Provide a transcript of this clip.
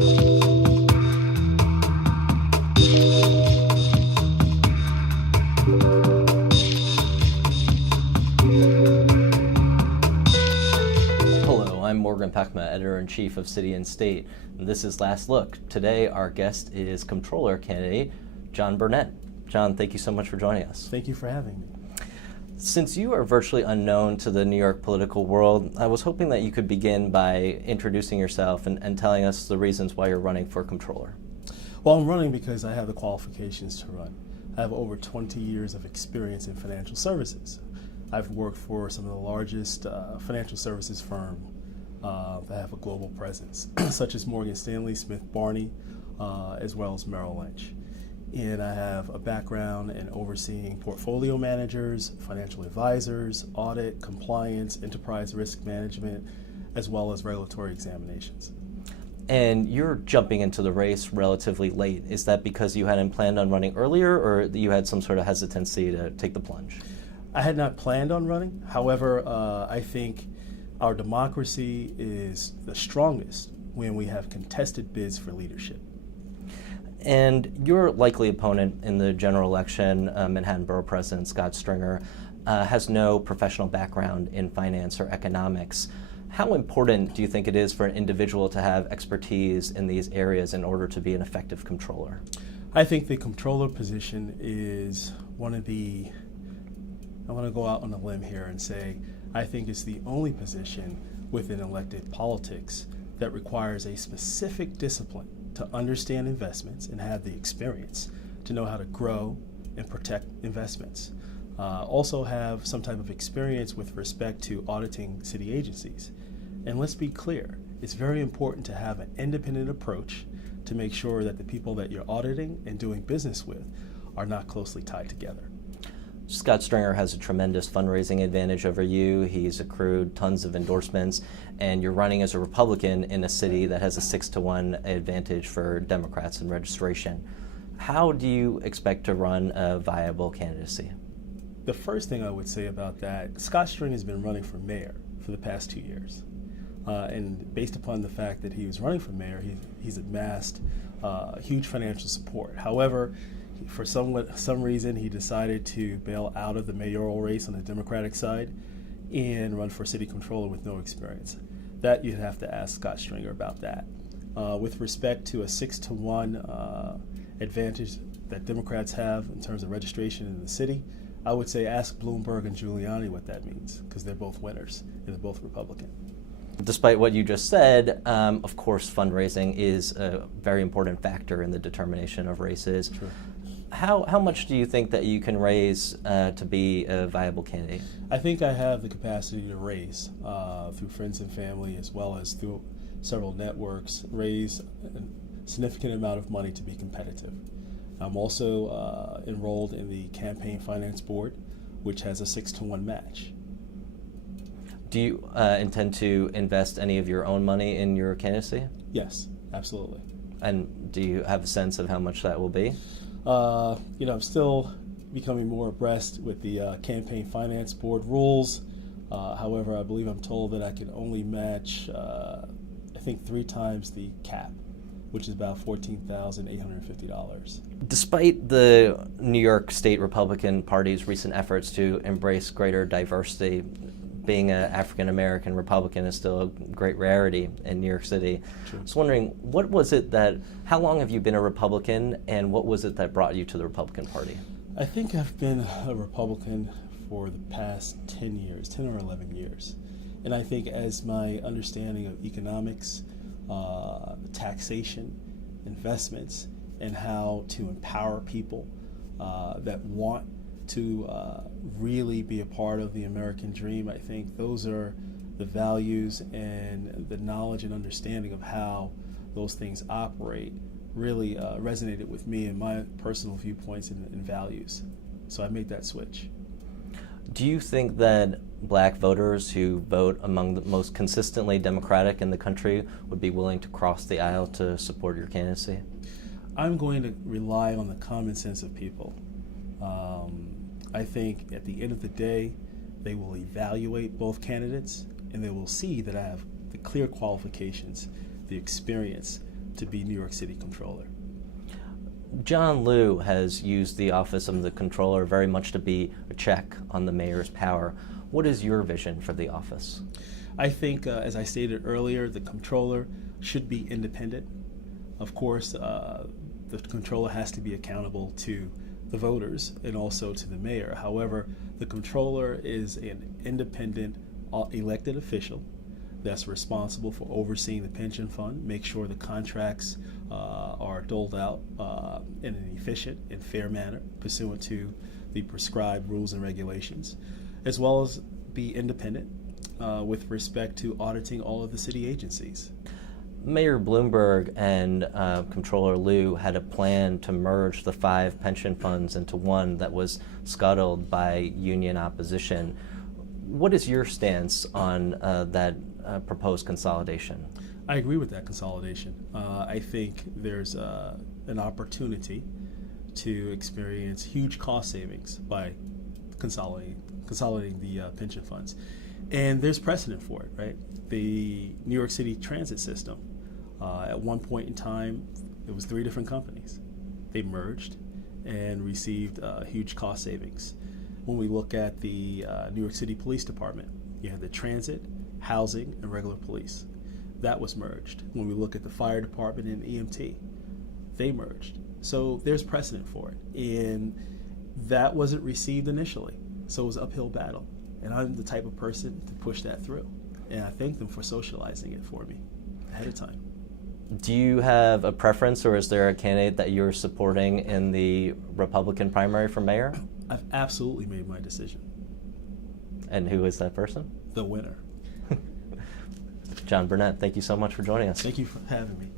Hello, I'm Morgan Pehme, Editor-in-Chief of City and State, and this is Last Look. Today, our guest is Comptroller candidate John Burnett. John, thank you so much for joining us. Thank you for having me. Since you are virtually unknown to the New York political world, I was hoping that you could begin by introducing yourself and telling us the reasons why you're running for Comptroller. Well, I'm running because I have the qualifications to run. I have over 20 years of experience in financial services. I've worked for some of the largest financial services firms that have a global presence, such as Morgan Stanley, Smith Barney, as well as Merrill Lynch. And I have a background in overseeing portfolio managers, financial advisors, audit, compliance, enterprise risk management, as well as regulatory examinations. And you're jumping into the race relatively late. Is that because you hadn't planned on running earlier, or you had some sort of hesitancy to take the plunge? I had not planned on running. However, I think our democracy is the strongest when we have contested bids for leadership. And your likely opponent in the general election, Manhattan Borough President Scott Stringer, has no professional background in finance or economics. How important do you think it is for an individual to have expertise in these areas in order to be an effective comptroller? I think the comptroller position is one of I want to go out on a limb here and say, I think it's the only position within elected politics that requires a specific discipline to understand investments and have the experience to know how to grow and protect investments. Also have some type of experience with respect to auditing city agencies. And let's be clear, it's very important to have an independent approach to make sure that the people that you're auditing and doing business with are not closely tied together. Scott Stringer has a tremendous fundraising advantage over you. He's accrued tons of endorsements, and you're running as a Republican in a city that has a 6-to-1 advantage for Democrats in registration. How do you expect to run a viable candidacy? The first thing I would say about that, Scott Stringer has been running for mayor for the past 2 years. And based upon the fact that he was running for mayor, he's amassed huge financial support. However, for some reason, he decided to bail out of the mayoral race on the Democratic side and run for city controller with no experience. That you'd have to ask Scott Stringer about that. With respect to a 6-to-1 advantage that Democrats have in terms of registration in the city, I would say ask Bloomberg and Giuliani what that means, because they're both winners and they're both Republican. Despite what you just said, of course, fundraising is a very important factor in the determination of races. True. How much do you think that you can raise to be a viable candidate? I think I have the capacity to raise through friends and family, as well as through several networks, raise a significant amount of money to be competitive. I'm also enrolled in the Campaign Finance Board, which has a 6-to-1 match. Do you intend to invest any of your own money in your candidacy? Yes, absolutely. And do you have a sense of how much that will be? I'm still becoming more abreast with the Campaign Finance Board rules. However, I believe I'm told that I can only match, I think, 3 times the cap, which is about $14,850. Despite the New York State Republican Party's recent efforts to embrace greater diversity, being an African-American Republican is still a great rarity in New York City. True. I was wondering, how long have you been a Republican, and what was it that brought you to the Republican Party? I think I've been a Republican for the past 10 or 11 years. And I think as my understanding of economics, taxation, investments, and how to empower people that want to really be a part of the American dream, I think those are the values and the knowledge and understanding of how those things operate really resonated with me and my personal viewpoints and values. So I made that switch. Do you think that black voters who vote among the most consistently Democratic in the country would be willing to cross the aisle to support your candidacy? I'm going to rely on the common sense of people. I think at the end of the day, they will evaluate both candidates and they will see that I have the clear qualifications, the experience, to be New York City Comptroller. John Liu has used the office of the Comptroller very much to be a check on the mayor's power. What is your vision for the office? I think, as I stated earlier, the Comptroller should be independent. Of course, the Comptroller has to be accountable to the voters and also to the mayor. However, the Comptroller is an independent elected official that's responsible for overseeing the pension fund, make sure the contracts are doled out in an efficient and fair manner pursuant to the prescribed rules and regulations, as well as be independent with respect to auditing all of the city agencies. Mayor Bloomberg and Comptroller Liu had a plan to merge the 5 pension funds into one that was scuttled by union opposition. What is your stance on that proposed consolidation? I agree with that consolidation. I think there's an opportunity to experience huge cost savings by consolidating the pension funds. And there's precedent for it, right? The New York City transit system, at one point in time, it was 3 different companies. They merged and received huge cost savings. When we look at the New York City Police Department, you have the transit, housing, and regular police. That was merged. When we look at the fire department and EMT, they merged. So there's precedent for it. And that wasn't received initially. So it was an uphill battle. And I'm the type of person to push that through. And I thank them for socializing it for me ahead of time. Do you have a preference, or is there a candidate that you're supporting in the Republican primary for mayor? I've absolutely made my decision. And who is that person? The winner. John Burnett, thank you so much for joining us. Thank you for having me.